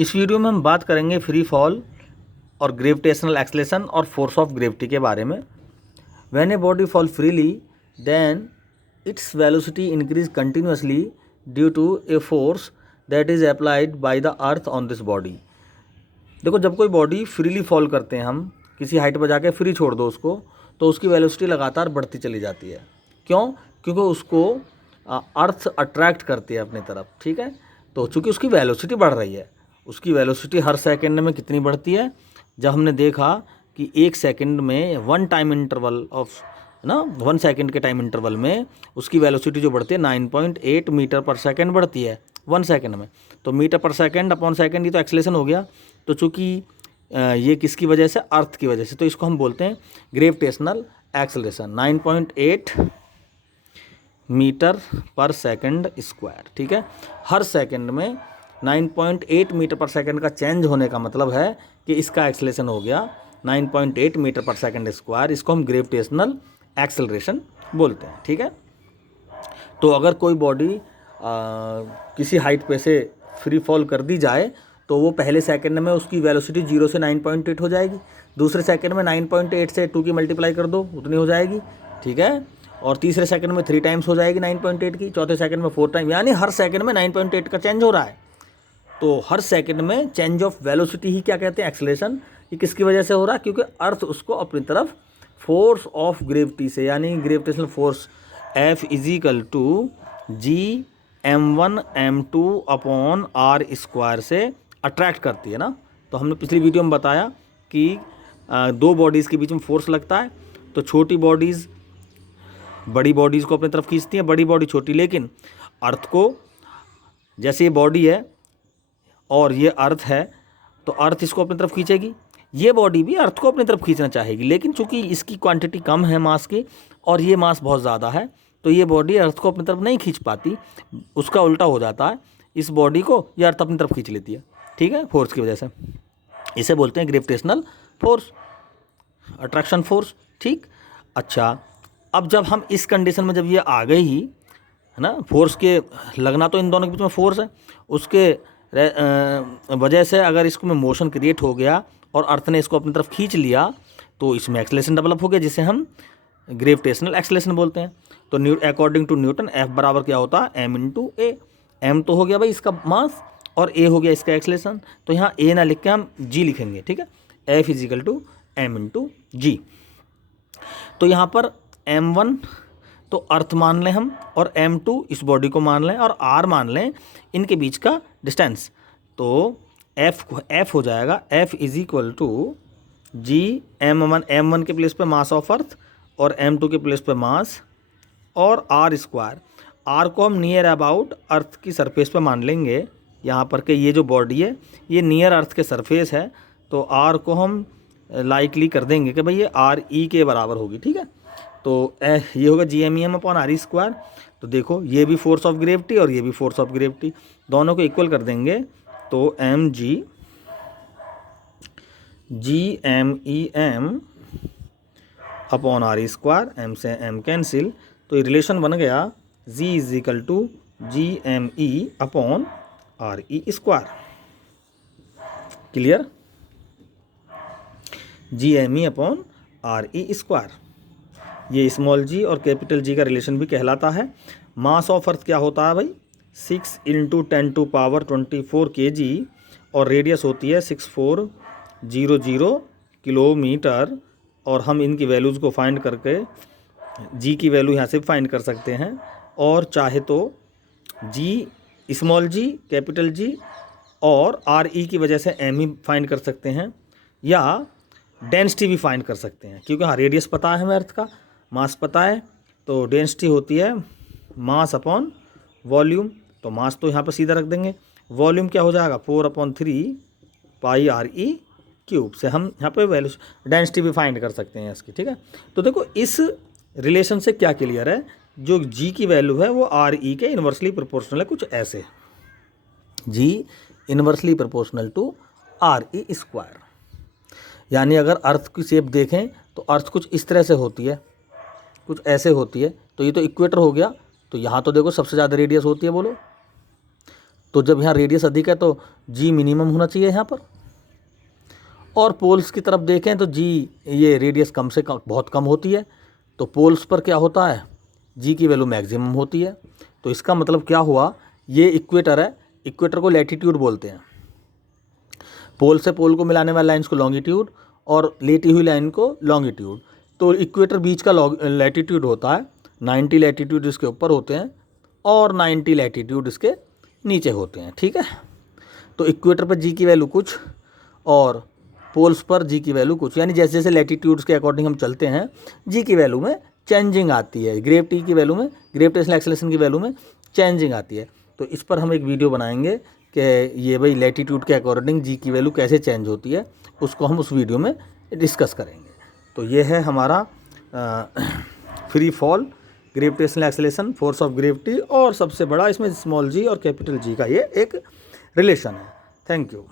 इस वीडियो में हम बात करेंगे फ्री फॉल और ग्रेविटेशनल एक्सेलरेशन और फोर्स ऑफ ग्रेविटी के बारे में। When a body fall freely then its velocity increase continuously due to a force that is applied by the earth on this body. देखो, जब कोई बॉडी फ्रीली फॉल करते हैं, हम किसी हाइट पर जाके फ्री छोड़ दो उसको, तो उसकी वेलोसिटी लगातार बढ़ती चली जाती है। क्यों? क्योंकि उसको अर्थ अट्रैक्ट करती है अपनी तरफ। ठीक है, तो चूँकि उसकी वेलोसिटी बढ़ रही है, उसकी वेलोसिटी हर सेकंड में कितनी बढ़ती है? जब हमने देखा कि एक सेकंड में 1 टाइम इंटरवल ऑफ 1 सेकंड के टाइम इंटरवल में उसकी वेलोसिटी जो बढ़ती है 9.8 मीटर पर सेकंड बढ़ती है 1 सेकंड में। तो मीटर पर सेकंड अपॉन सेकंड, ये तो एक्सेलरेशन हो गया। तो चूँकि ये किसकी वजह से? अर्थ की वजह से, तो इसको हम बोलते हैं ग्रेविटेशनल एक्सेलरेशन। 9.8 मीटर पर सेकंड स्क्वायर। ठीक है, हर सेकंड में 9.8 मीटर पर सेकंड का चेंज होने का मतलब है कि इसका एक्सेलरेशन हो गया 9.8 मीटर पर सेकंड स्क्वायर। इसको हम ग्रेविटेशनल एक्सेलरेशन बोलते हैं। ठीक है, तो अगर कोई बॉडी किसी हाइट पे से फ्री फॉल कर दी जाए तो वो पहले सेकंड में उसकी वेलोसिटी 0 से 9.8 हो जाएगी, दूसरे सेकंड में 9.8 से 2 की मल्टीप्लाई कर दो, उतनी हो जाएगी। ठीक है, और तीसरे सेकंड में 3 टाइम्स हो जाएगी 9.8 की, चौथे सेकंड में 4 टाइम, यानी हर सेकंड में 9.8 का चेंज हो रहा है। तो हर सेकंड में चेंज ऑफ वेलोसिटी ही क्या कहते हैं? एक्सेलरेशन। ये किसकी वजह से हो रहा है? क्योंकि अर्थ उसको अपनी तरफ फोर्स ऑफ ग्रेविटी से, यानी gravitational force F is equal to Gm1m2 upon r square से अट्रैक्ट करती है ना। तो हमने पिछली वीडियो में बताया कि दो बॉडीज़ के बीच में फोर्स लगता है, तो छोटी बॉडीज़ बड़ी बॉडीज़ को अपनी तरफ खींचती हैं, बड़ी बॉडी छोटी। लेकिन अर्थ को, जैसे ये बॉडी है और ये अर्थ है, तो अर्थ इसको अपनी तरफ खींचेगी, ये बॉडी भी अर्थ को अपनी तरफ खींचना चाहेगी। लेकिन चूंकि इसकी क्वांटिटी कम है मास की और ये मास बहुत ज़्यादा है, तो ये बॉडी अर्थ को अपनी तरफ नहीं खींच पाती, उसका उल्टा हो जाता है। इस बॉडी को ये अर्थ अपनी तरफ खींच लेती है। ठीक है, फोर्स की वजह से। इसे बोलते हैं ग्रेविटेशनल फोर्स, अट्रैक्शन फोर्स। ठीक, अच्छा, अब जब हम इस कंडीशन में जब ये आ गई ही है ना, फोर्स के लगना तो इन दोनों के बीच में फोर्स है, उसके वजह से अगर इसको में मोशन क्रिएट हो गया और अर्थ ने इसको अपनी तरफ खींच लिया, तो इसमें एक्सेलरेशन डेवलप हो गया, जिसे हम ग्रेविटेशनल एक्सेलरेशन बोलते हैं। तो अकॉर्डिंग टू न्यूटन F बराबर क्या होता है? m इंटू ए। एम तो हो गया भाई इसका मास और ए हो गया इसका एक्सेलरेशन। तो यहाँ ए ना लिख के हम जी लिखेंगे। ठीक है, F is equal to m into g. तो यहाँ पर m1 तो अर्थ मान लें हम, और m2 इस बॉडी को मान लें, और r मान लें इनके बीच का डिस्टेंस। तो f हो जाएगा F is equal to G m1 के प्लेस पे मास ऑफ अर्थ और m2 के प्लेस पे मास और r स्क्वायर। r को हम नियर अबाउट अर्थ की सरफेस पे मान लेंगे, यहाँ पर के ये जो बॉडी है ये नियर अर्थ के सरफेस है, तो r को हम लाइकली कर देंगे कि भाई ये आर ई के बराबर होगी। ठीक है, तो ये होगा Gm अपॉन आर स्क्वायर। तो देखो, ये भी फोर्स ऑफ ग्रेविटी और ये भी फोर्स ऑफ ग्रेविटी, दोनों को इक्वल कर देंगे, तो Gm upon r square, m से m कैंसिल, तो ये रिलेशन बन गया G is equal to Gme upon r E square. Clear? Gme upon r E square, ये स्मॉल g और कैपिटल G का रिलेशन भी कहलाता है। मास ऑफ अर्थ क्या होता है भाई? 6 इंटू 10⁻24 kg, और रेडियस होती है 6400 किलोमीटर। और हम इनकी वैल्यूज़ को फाइंड करके g की वैल्यू यहाँ से फाइंड कर सकते हैं, और चाहे तो g small g capital G और आर ई की वजह से m ही फाइंड कर सकते हैं, या डेंसिटी भी फाइंड कर सकते हैं। क्योंकि हाँ, रेडियस पता है हमें अर्थ का, मास पता है, तो डेंसिटी होती है मास अपॉन वॉल्यूम। तो मास तो यहाँ पर सीधा रख देंगे, वॉल्यूम क्या हो जाएगा? 4/3 पाई आर ई क्यूब से हम यहाँ पे वैल्यू डेंसिटी भी फाइंड कर सकते हैं इसकी। ठीक है, तो देखो इस रिलेशन से क्या क्लियर है? जो जी की वैल्यू है वो आर ई के इन्वर्सली प्रोपोर्शनल है, कुछ ऐसे, G inversely proportional to R E square. यानी अगर अर्थ की शेप देखें तो अर्थ कुछ इस तरह से होती है, कुछ ऐसे होती है। तो ये तो इक्वेटर हो गया, तो यहाँ तो देखो सबसे ज़्यादा रेडियस होती है, बोलो, तो जब यहाँ रेडियस अधिक है तो जी मिनिमम होना चाहिए यहाँ पर। और पोल्स की तरफ देखें तो जी ये रेडियस कम से कम बहुत कम होती है, तो पोल्स पर क्या होता है, जी की वैल्यू मैक्सिमम होती है। तो इसका मतलब क्या हुआ, ये इक्वेटर है, इक्वेटर को लैटिट्यूड बोलते हैं, पोल से पोल को मिलाने वाली लाइन्स को लॉन्गिट्यूड और लेटी हुई लाइन को लॉन्गिट्यूड। तो इक्वेटर बीच का लैटिट्यूड होता है, 90 लैटिट्यूड इसके ऊपर होते हैं और 90 लैटिट्यूड इसके नीचे होते हैं, ठीक है। तो इक्वेटर पर जी की वैल्यू कुछ और पोल्स पर जी की वैल्यू कुछ, यानी जैसे जैसे लैटिट्यूड्स के अकॉर्डिंग हम चलते हैं जी की वैल्यू में चेंजिंग आती है, ग्रेविटी की वैल्यू में, ग्रेविटेशनल एक्सेलरेशन की वैल्यू में चेंजिंग आती है। तो इस पर हम एक वीडियो बनाएंगे कि ये भाई लैटिट्यूड के अकॉर्डिंग जी की वैल्यू कैसे चेंज होती है, उसको हम उस वीडियो में डिस्कस करेंगे। तो ये है हमारा free fall, gravitational acceleration, force of gravity, और सबसे बड़ा इसमें स्मॉल जी और कैपिटल जी का ये एक रिलेशन है। Thank you.